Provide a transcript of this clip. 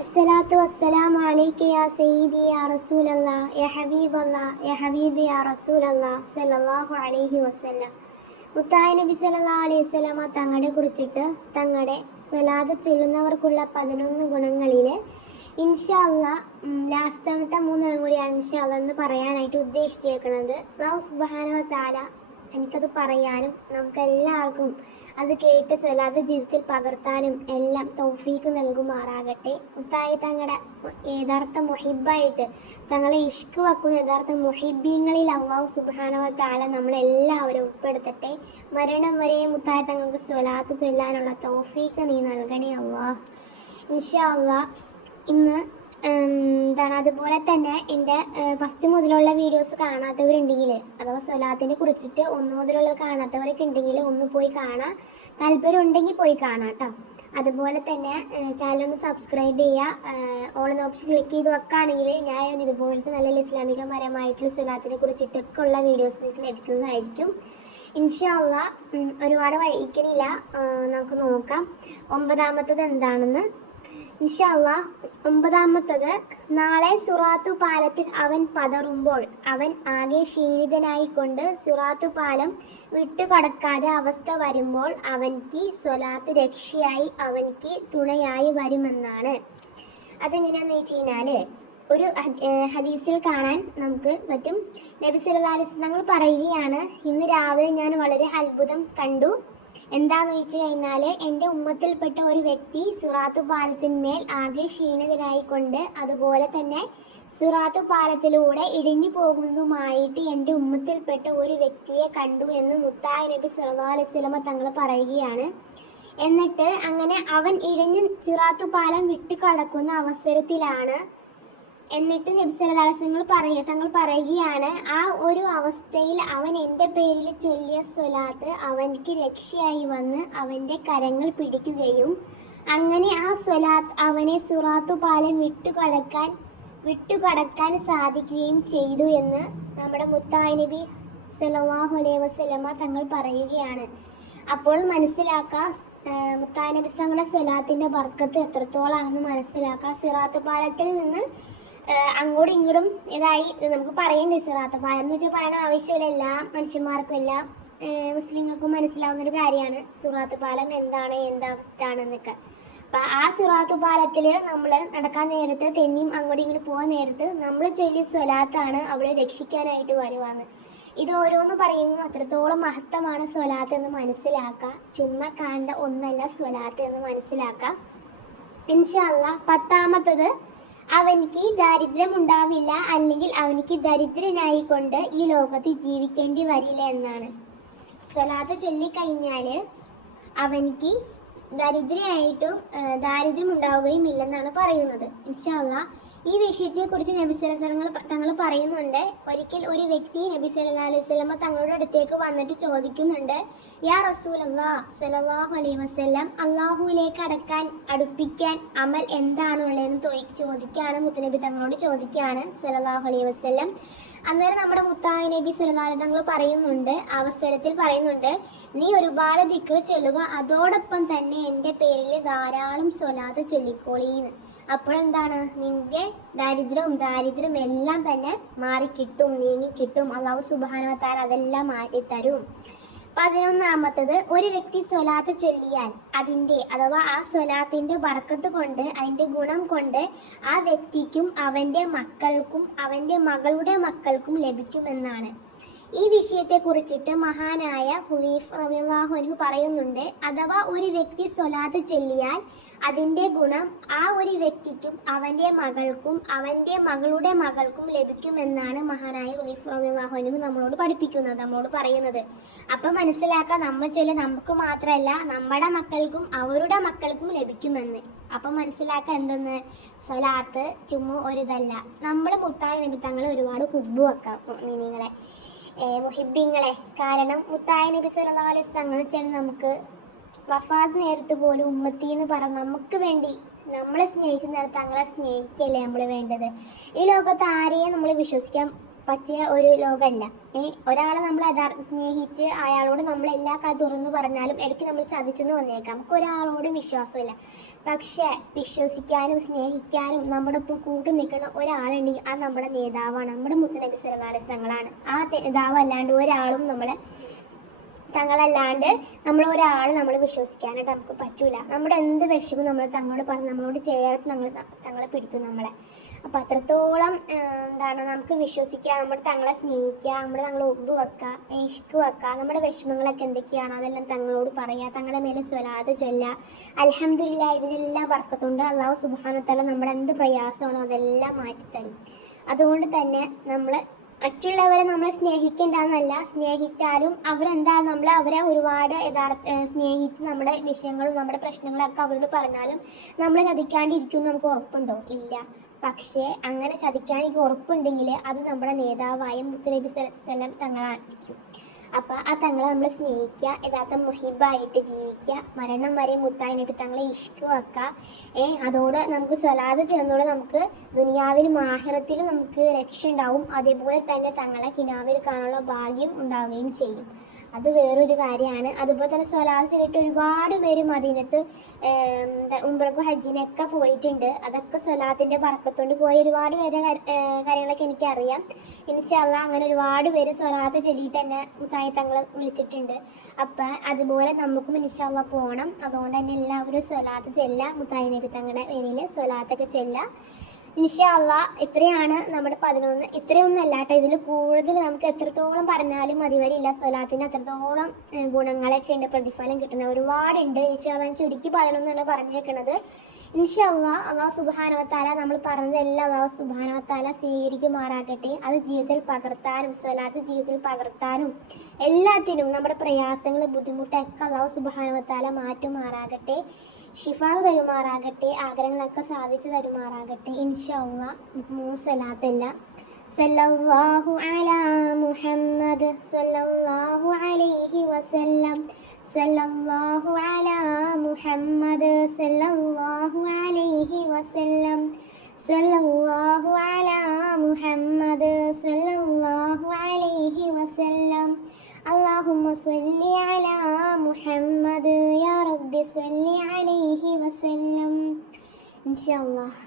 الصلاة والسلام عليك يا سيدي يا رسول الله يا حبيب الله يا حبيبي يا رسول الله صلى الله عليه وسلم. മുത്തായ നബി സല്ലല്ലാഹു അലൈഹി വസല്ലമ തങ്ങളെ കുറിച്ചിട്ട് തങ്ങളുടെ സ്വലാത്ത് ചൊല്ലുന്നവർക്കുള്ള 11 ഗുണങ്ങളിൽ ഇൻഷാ അല്ലാഹ് ലാസ്റ്റത്തെ 3 കൂടിയാണ് ഇൻഷാ അല്ലാഹ് എന്ന് പറയാനായിട്ട് ഉദ്ദേശിച്ചേക്കുന്നത്. അല്ലാഹു സുബ്ഹാനഹു വ തആല എനിക്കത് പറയാനും നമുക്കെല്ലാവർക്കും അത് കേട്ട് സ്വലാത്ത് ജീവിതത്തിൽ പകർത്താനും എല്ലാം തൗഫീക്ക് നൽകുമാറാകട്ടെ. മുത്തായി തങ്ങളുടെ യഥാർത്ഥ മുഹിബായിട്ട് തങ്ങളെ ഇഷ്ക് വെക്കുന്ന യഥാർത്ഥ മുഹിബീങ്ങളിൽ അല്ലാഹു സുബ്ഹാനഹു വ തആല നമ്മളെല്ലാവരും ഉൾപ്പെടുത്തട്ടെ. മരണം വരെ മുത്തായി തങ്ങൾക്ക് സ്വലാത്ത് ചൊല്ലാനുള്ള തൗഫീക്ക് നീ നൽകണേ അല്ലാഹ്. ഇൻഷാ അല്ലാഹ് ഇന്ന് അതുപോലെ തന്നെ എൻ്റെ ഫസ്റ്റ് മുതലുള്ള വീഡിയോസ് കാണാത്തവരുണ്ടെങ്കിൽ അഥവാ സ്വലാത്തിനെ കുറിച്ചിട്ട് 1 മുതലുള്ളത് കാണാത്തവരൊക്കെ ഉണ്ടെങ്കിൽ ഒന്ന് പോയി കാണാം. താല്പര്യം ഉണ്ടെങ്കിൽ പോയി കാണാം കേട്ടോ. അതുപോലെ തന്നെ ചാനലൊന്ന് സബ്സ്ക്രൈബ് ചെയ്യുക. ഓൾ എന്ന ഓപ്ഷൻ ക്ലിക്ക് ചെയ്ത് വെക്കുകയാണെങ്കിൽ ഞാൻ ഇതുപോലത്തെ നല്ല ഇസ്ലാമികപരമായിട്ടുള്ള സ്വലാത്തിനെ കുറിച്ചിട്ടൊക്കെ ഉള്ള വീഡിയോസ് നിങ്ങൾക്ക് ലഭിക്കുന്നതായിരിക്കും. ഇൻഷാ അല്ലാഹ് ഒരുപാട് വൈകിക്കണില്ല, നമുക്ക് നോക്കാം 9ാമത്തത് എന്താണെന്ന്. ഇൻഷാ അല്ലാഹ് 9ാമത്തത്, നാളെ സുറാത്തു പാലത്തിൽ അവൻ പതറുമ്പോൾ അവൻ ആകെ ക്ഷീണിതനായിക്കൊണ്ട് സുറാത്തു പാലം വിട്ടുകടക്കാതെ അവസ്ഥ വരുമ്പോൾ അവൻക്ക് സ്വലാത്ത് രക്ഷയായി അവൻക്ക് തുണയായി വരുമെന്നാണ്. അതെങ്ങനെയാണെന്ന് വെച്ച് കഴിഞ്ഞാൽ ഒരു ഹദീസിൽ കാണാൻ നമുക്ക് പറ്റും. നബി സല്ലല്ലാഹു അലൈഹി വസല്ലം പറയുകയാണ്, ഇന്ന് രാവിലെ ഞാൻ വളരെ അത്ഭുതം കണ്ടു. എന്താന്ന് വെച്ച് കഴിഞ്ഞാൽ എൻ്റെ ഉമ്മത്തിൽപ്പെട്ട ഒരു വ്യക്തി സുറാത്തു പാലത്തിന്മേൽ ആകെ ക്ഷീണിതനായിക്കൊണ്ട് അതുപോലെ തന്നെ സുറാത്തു പാലത്തിലൂടെ ഇടിഞ്ഞു പോകുന്നതുമായിട്ട് എൻ്റെ ഉമ്മത്തിൽപ്പെട്ട ഒരു വ്യക്തിയെ കണ്ടു എന്ന് മുത്തായ നബി സല്ലല്ലാഹു അലൈഹി വസല്ലം തങ്ങൾ പറയുകയാണ്. എന്നിട്ട് അങ്ങനെ അവൻ ഇടിഞ്ഞ് സിറാത്തു പാലം വിട്ടു കടക്കുന്ന അവസരത്തിലാണ് എന്നിട്ട് നബി സല്ലല്ലാഹു അലൈഹി വസല്ലം തങ്ങൾ പറയുകയാണ്, ആ ഒരു അവസ്ഥയിൽ അവൻ എൻ്റെ പേരിൽ ചൊല്ലിയ സ്വലാത്ത് അവൻക്ക് രക്ഷയായി വന്ന് അവൻ്റെ കരങ്ങൾ പിടിക്കുകയും അങ്ങനെ ആ സ്വലാത്ത് അവനെ സിറാത്തു പാലം വിട്ടുകടക്കാൻ സാധിക്കുകയും ചെയ്തു എന്ന് നമ്മുടെ മുത്തായ നബി സല്ലല്ലാഹു അലൈഹി വസല്ലം തങ്ങൾ പറയുകയാണ്. അപ്പോൾ മനസ്സിലാക്കുക മുത്തായ നബി തങ്ങളുടെ സ്വലാത്തിൻ്റെ ബർക്കത്ത് എത്രത്തോളാണെന്ന് മനസ്സിലാക്കുക. സിറാത്തു പാലത്തിൽ നിന്ന് അങ്ങോട്ടും ഇങ്ങോട്ടും ഇതായി നമുക്ക് പറയേണ്ടത്. സിറാത്ത് പാലം എന്ന് വെച്ചാൽ പറയണ ആവശ്യമില്ല, എല്ലാ മനുഷ്യന്മാർക്കും എല്ലാ മുസ്ലിങ്ങൾക്കും മനസ്സിലാവുന്നൊരു കാര്യമാണ് സിറാത്ത് പാലം എന്താണ്, എന്താവസ്ഥയാണെന്നൊക്കെ. അപ്പം ആ സിറാത്ത് പാലത്തിൽ നമ്മൾ നടക്കാൻ നേരത്ത് തെന്നിയും അങ്ങോട്ടും ഇങ്ങോട്ടും പോകാൻ നേരത്ത് നമ്മൾ ചൊല്ലിയ സ്വലാത്താണ് അവിടെ രക്ഷിക്കാനായിട്ട് വരുവാന്ന്. ഇത് ഓരോന്ന് പറയുമ്പോൾ അത്രത്തോളം മഹത്വമാണ് സ്വലാത്ത് എന്ന് മനസ്സിലാക്കുക. ചുമ്മാ കാണേണ്ട ഒന്നല്ല സ്വലാത്ത് എന്ന് മനസ്സിലാക്കുക. ഇൻഷാ അല്ലാഹ് 10ാമത്തത്, അവനിക്ക് ദാരിദ്ര്യം ഉണ്ടാവില്ല, അല്ലെങ്കിൽ അവനിക്ക് ദരിദ്രനായിക്കൊണ്ട് ഈ ലോകത്ത് ജീവിക്കേണ്ടി വരില്ല എന്നാണ്. സ്വലാത്ത് ചൊല്ലിക്കഴിഞ്ഞാൽ അവനിക്ക് ദാരിദ്ര്യം ഉണ്ടാവുകയും ഇല്ലെന്നാണ് പറയുന്നത്. ഇൻഷാ അല്ലാഹ് ഈ വിഷയത്തെക്കുറിച്ച് നബി സല്ലല്ലാഹു അലൈഹി വസല്ലം തങ്ങൾ പറയുന്നുണ്ട്. ഒരിക്കൽ ഒരു വ്യക്തി നബി സല്ലല്ലാഹു അലൈഹി വസല്ലം തങ്ങളുടെ അടുത്തേക്ക് വന്നിട്ട് ചോദിക്കുന്നുണ്ട്, യാ റസൂലല്ലാഹ് സല്ലല്ലാഹു അലൈഹി വസല്ലം, അള്ളാഹുവിലേക്ക് അടുപ്പിക്കാൻ അമൽ എന്താണുള്ളതെന്ന് ചോദിക്കുകയാണ്. മുത്തുനബി തങ്ങളോട് ചോദിക്കുകയാണ് സല്ലല്ലാഹു അലൈഹി വസല്ലം. അന്നേരം നമ്മുടെ മുത്തായ നബി സല്ലല്ലാഹു അലൈഹി തങ്ങൾ പറയുന്നുണ്ട്, നീ ഒരുപാട് ദിക്ർ ചൊല്ലുക, അതോടൊപ്പം തന്നെ എൻ്റെ പേരിൽ ധാരാളം സ്വലാത്ത് ചൊല്ലിക്കോളീന്ന്. അപ്പോഴെന്താണ്, നിന്റെ ദാരിദ്ര്യം എല്ലാം തന്നെ മാറിക്കിട്ടും, നീങ്ങിക്കിട്ടും. അല്ലാഹു സുബ്ഹാനഹു വ തആല അതെല്ലാം മാറ്റിത്തരും. 11ാമത്തത്, ഒരു വ്യക്തി സ്വലാത്ത് ചൊല്ലിയാൽ അതിൻ്റെ അഥവാ ആ സ്വലാത്തിൻ്റെ ബർക്കത്ത് കൊണ്ട് അതിൻ്റെ ഗുണം കൊണ്ട് ആ വ്യക്തിക്കും അവൻ്റെ മക്കൾക്കും അവൻ്റെ മകളുടെ മക്കൾക്കും ലഭിക്കുമെന്നാണ്. ഈ വിഷയത്തെക്കുറിച്ചിട്ട് മഹാനായ ഹുദൈഫ റളിയല്ലാഹു അൻഹു പറയുന്നുണ്ട്, അഥവാ ഒരു വ്യക്തി സ്വലാത്ത് ചൊല്ലിയാൽ അതിൻ്റെ ഗുണം ആ ഒരു വ്യക്തിക്കും അവൻ്റെ മകൾക്കും അവൻ്റെ മകളുടെ മകൾക്കും ലഭിക്കുമെന്നാണ് മഹാനായ ഹുദൈഫ റളിയല്ലാഹു അൻഹു നമ്മളോട് പറയുന്നത്. അപ്പം മനസ്സിലാക്കുക, നമ്മൾ ചൊല്ലിയ നമുക്ക് മാത്രമല്ല നമ്മുടെ മക്കൾക്കും അവരുടെ മക്കൾക്കും ലഭിക്കുമെന്ന്. അപ്പം മനസ്സിലാക്കുക എന്തെന്ന്, സ്വലാത്ത് ചുമ്മാ ഒരിതല്ല. നമ്മൾ മുത്തായ നബി തങ്ങളെ ഒരുപാട് ഹുബ്ബ് വെക്കാം മീനിങ്ങളെ മുഹിബിങ്ങളെ. കാരണം മുത്തായ നബി സല്ലല്ലാഹു അലൈഹി വസല്ലം തങ്ങൾ വെച്ചാൽ നമുക്ക് വഫാത്ത് നേരത്ത് പോലും ഉമ്മത്തി എന്ന് പറഞ്ഞ് നമുക്ക് വേണ്ടി നമ്മളെ സ്നേഹിച്ച നേരത്ത് തങ്ങളെ സ്നേഹിക്കല്ലേ നമ്മൾ വേണ്ടത്. ഈ ലോകത്ത് ആരെയും നമ്മൾ വിശ്വസിക്കാൻ പറ്റിയ ഒരു ലോകമല്ല. ഒരാളെ നമ്മൾ സ്നേഹിച്ച് അയാളോട് നമ്മൾ എല്ലാ കാര്യം തുറന്നു പറഞ്ഞാലും ഇടയ്ക്ക് നമ്മൾ ചതിച്ചെന്ന് വന്നേക്കാം. നമുക്ക് ഒരാളോടും വിശ്വാസമില്ല. പക്ഷേ വിശ്വസിക്കാനും സ്നേഹിക്കാനും നമ്മുടെ ഒപ്പം കൂട്ടു നിൽക്കുന്ന ഒരാളുണ്ടെങ്കിൽ അത് നമ്മുടെ നേതാവാണ്, നമ്മുടെ മുത്തുനബി സല്ലല്ലാഹു അലൈഹി വസല്ലം തങ്ങളാണ്. ആ നേതാവ് അല്ലാണ്ട് ഒരാളും തങ്ങളല്ലാണ്ട് നമ്മൾ വിശ്വസിക്കാനായിട്ട് നമുക്ക് പറ്റൂല. നമ്മുടെ എന്ത് വിഷമവും നമ്മൾ തങ്ങളോട് പറഞ്ഞ് നമ്മളോട് ചേർത്ത് തങ്ങളെ പിടിക്കും നമ്മളെ. അപ്പം അത്രത്തോളം നമുക്ക് വിശ്വസിക്കുക, നമ്മുടെ തങ്ങളെ സ്നേഹിക്കുക, തങ്ങളെ ഒബ്ബ് വെക്കുക, ഇഷ്ക് വെക്കുക, നമ്മുടെ വിഷമങ്ങളൊക്കെ എന്തൊക്കെയാണോ അതെല്ലാം തങ്ങളോട് പറയുക, തങ്ങളുടെ മേലെ സ്വലാത്ത് ചൊല്ലുക. അൽഹംദുലില്ലാ, ഇതിനെല്ലാം ബർക്കത്തുണ്ട്. അല്ലാഹു സുബ്ഹാനഹു വ തആല നമ്മുടെ എന്ത് പ്രയാസമാണോ അതെല്ലാം മാറ്റിത്തരും. അതുകൊണ്ട് തന്നെ മറ്റുള്ളവരെ നമ്മൾ സ്നേഹിക്കേണ്ടെന്നല്ല, സ്നേഹിച്ചാലും അവരെ ഒരുപാട് സ്നേഹിച്ച് നമ്മുടെ വിഷയങ്ങളും നമ്മുടെ പ്രശ്നങ്ങളൊക്കെ അവരോട് പറഞ്ഞാലും നമ്മളെ ചതിക്കാണ്ടിരിക്കും നമുക്ക് ഉറപ്പുണ്ടോ? ഇല്ല. പക്ഷേ അങ്ങനെ ചതിക്കാൻ എനിക്ക് ഉറപ്പുണ്ടെങ്കിൽ അത് നമ്മുടെ നേതാവായ മുത്തുനബി സല്ലല്ലാഹു അലൈഹി വസല്ലം തങ്ങളായിരിക്കും. അപ്പം ആ തങ്ങളെ നമ്മൾ സ്നേഹിക്കുക, യഥാർത്ഥ മുഹിബായിട്ട് ജീവിക്കുക, മരണം വരെ മുത്തായി നബി തങ്ങളെ ഇഷ്ക് വെക്കുക. അതോടെ നമുക്ക് സ്വലാത്ത് ചെയ്യുന്നതോടെ നമുക്ക് ദുനിയാവിലും ആഖിറത്തിലും നമുക്ക് രക്ഷ ഉണ്ടാവും. അതേപോലെ തന്നെ തങ്ങളെ കിനാവിൽ കാണാനുള്ള ഭാഗ്യം ഉണ്ടാവുകയും ചെയ്യും. അത് വേറൊരു കാര്യമാണ്. അതുപോലെ തന്നെ സ്വലാത്ത് ചെയ്തിട്ട് ഒരുപാട് പേര് മദീനത്ത് ഉംറക്കും ഹജ്ജിനൊക്കെ പോയിട്ടുണ്ട്. അതൊക്കെ സ്വലാത്തിൻ്റെ ബർക്കത്തുകൊണ്ട് പോയ ഒരുപാട് പേരുടെ കാര്യങ്ങളൊക്കെ എനിക്കറിയാം. ഇൻഷാ അല്ലാഹ് അങ്ങനെ ഒരുപാട് പേര് സ്വലാത്ത് ചൊല്ലിയിട്ട് തന്നെ മുത്തായി തങ്ങളെ വിളിച്ചിട്ടുണ്ട്. അപ്പം അതുപോലെ നമുക്കും ഇൻഷാ അല്ലാഹ് പോകണം. അതുകൊണ്ട് തന്നെ എല്ലാവരും സ്വലാത്ത് ചൊല്ലുക, മുത്തായി നബി തങ്ങളുടെ പേരിൽ സ്വലാത്തൊക്കെ ചൊല്ലുക. ഇൻഷാ അല്ലാഹ് ഇത്രയാണ് നമ്മുടെ 11. ഇത്രയൊന്നുമല്ല കേട്ടോ, ഇതിൽ കൂടുതൽ നമുക്ക് എത്രത്തോളം പറഞ്ഞാലും മതി വരില്ല. സ്വലാത്തിന് അത്രത്തോളം ഗുണങ്ങളൊക്കെ ഉണ്ട്, പ്രതിഫലം കിട്ടുന്ന ഒരുപാടുണ്ട്. ഇൻഷാ അല്ലാഹ് ചുരുക്കി 11 ആണ് പറഞ്ഞേക്കുന്നത്. ഇൻഷാ അല്ലാഹ് അല്ലാഹു സുബ്ഹാനഹു വ തആല നമ്മൾ പറഞ്ഞതെല്ലാം അല്ലാഹു സുബ്ഹാനഹു വ തആല സ്വീകരിക്കുമാറാകട്ടെ. അത് ജീവിതത്തിൽ പകർത്താനും സ്വലാത്ത് ജീവിതത്തിൽ പകർത്താനും എല്ലാത്തിനും നമ്മുടെ പ്രയാസങ്ങൾ ബുദ്ധിമുട്ടൊക്കെ അല്ലാഹു സുബ്ഹാനഹു വ തആല മാറ്റുമാറാകട്ടെ. ഷിഫാവ് തരുമാറാകട്ടെ. ആഗ്രഹങ്ങളൊക്കെ സാധിച്ചു തരുമാറാകട്ടെ. ഇൻഷാ അല്ലാഹ് നമുക്ക് 3 സ്വലാത്തെല്ലാം സല്ലല്ലാഹു അലാ മുഹമ്മദ് സല്ലല്ലാഹു അലൈഹി വസല്ലം സല്ലല്ലാഹു അലാ മുഹമ്മദ് സല്ലല്ലാഹു അലൈഹി വസല്ലം സല്ലല്ലാഹു അലാ മുഹമ്മദ് സല്ലല്ലാഹു അലൈഹി വസല്ലം അല്ലാഹുമ്മ സ്വല്ലി അലാ മുഹമ്മദ് യാ റബ്ബി സ്വല്ലി അലൈഹി വസല്ലം. ഇൻഷാ അല്ലാഹ്.